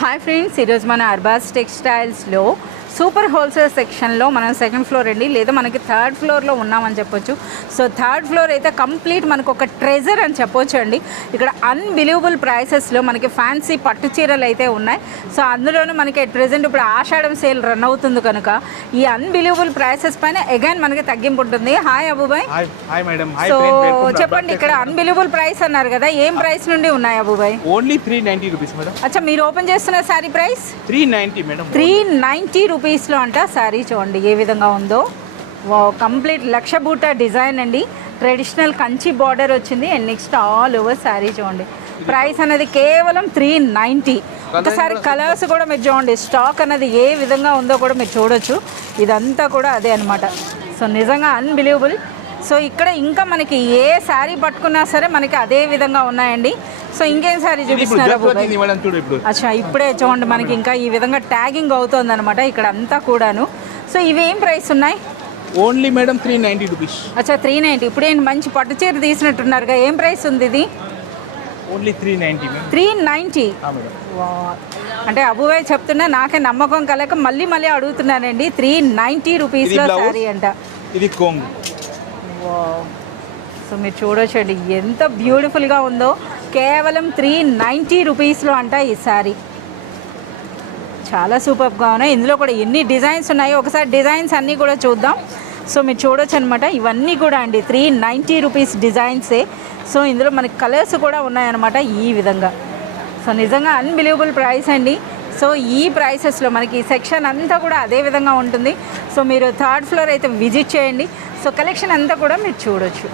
Hi friends, ఈరోజు మన Arbaz టెక్స్టైల్స్లో super wholesale సెక్షన్లో మనం సెకండ్ ఫ్లోర్ అండి, లేదా మనకి థర్డ్ ఫ్లోర్లో ఉన్నామని చెప్పొచ్చు. సో థర్డ్ ఫ్లోర్ అయితే కంప్లీట్ మనకు ఒక ట్రెజర్ అని చెప్పొచ్చు అండి. ఇక్కడ అన్బిలీవబుల్ ప్రైసెస్లో మనకి ఫ్యాన్సీ పట్టు చీరలు అయితే ఉన్నాయి. సో అందులోనూ మనకి ప్రెజెంట్ ఇప్పుడు ఆషాఢం సేల్ రన్ అవుతుంది కనుక ఈ అన్బిలీవబుల్ ప్రైసెస్ పైన అగైన్ మనకి తగ్గింపు ఉంటుంది. హాయ్ అబూబాయ్. సో చెప్పండి, ఇక్కడ అన్బిలీవబుల్ ప్రైస్ అన్నారు కదా, ఏం ప్రైస్ నుండి ఉన్నాయి అబూబాయ్? Only 390 rupees madam. అచ్చా, మీరు ఓపెన్ చేస్తున్న శారీ ప్రైస్ 390 మేడం. 390 రూపీస్లో అంట. శారీ చూడండి ఏ విధంగా ఉందో. కంప్లీట్ లక్ష బూట డిజైన్ అండి, ట్రెడిషనల్ కంచి బార్డర్ వచ్చింది and next all over sari చూడండి. ప్రైస్ అనేది కేవలం 390. ఒకసారి కలర్స్ కూడా మీరు చూడండి, స్టాక్ అనేది ఏ విధంగా ఉందో కూడా మీరు చూడొచ్చు. ఇదంతా కూడా అదే అనమాట. సో నిజంగా అన్బిలీవబుల్. సో ఇక్కడ ఇంకా మనకి ఏ శారీ పట్టుకున్నా సరే మనకి అదే విధంగా ఉన్నాయండి. సో ఇంకేం శారీ చూపిస్తున్నారు? అచ్చా, ఇప్పుడే చూడండి మనకి ఇంకా ఈ విధంగా ట్యాగింగ్ అవుతుంది అనమాట ఇక్కడ అంతా కూడాను. సో ఇవి ఏం ప్రైస్ ఉన్నాయి? Only madam 390 rupees. అచ్చా 390. ఇప్పుడు ఏంటి మంచి పట్టు చీర తీసినట్టున్నారుగా, ఏం ప్రైస్ ఉంది ఇది? Only 390 madam. 390. అంటే అబూబాయ్ చెప్తున్నా నాకే నమ్మకం కలక మళ్ళీ అడుగుతున్నానండి. 390 రూపీస్లో శారీ అంట. ఇది కొంగు. సో మీరు చూడొచ్చండి ఎంత బ్యూటిఫుల్గా ఉందో. కేవలం 390 రూపీస్లో అంట ఈ శారీ. చాలా సూపర్గా ఉన్నాయి. ఇందులో కూడా ఎన్ని డిజైన్స్ ఉన్నాయో ఒకసారి డిజైన్స్ అన్నీ కూడా చూద్దాం. సో మీరు చూడొచ్చు అనమాట, ఇవన్నీ కూడా అండి 390 రూపీస్ డిజైన్సే. సో ఇందులో మనకి కలర్స్ కూడా ఉన్నాయన్నమాట ఈ విధంగా. సో నిజంగా అన్బిలీవబుల్ ప్రైస్ అండి. సో ఈ ప్రైసెస్లో మనకి సెక్షన్ అంతా కూడా అదే విధంగా ఉంటుంది. సో మీరు థర్డ్ ఫ్లోర్ అయితే విజిట్ చేయండి. సో కలెక్షన్ అంతా కూడా మీరు చూడొచ్చు.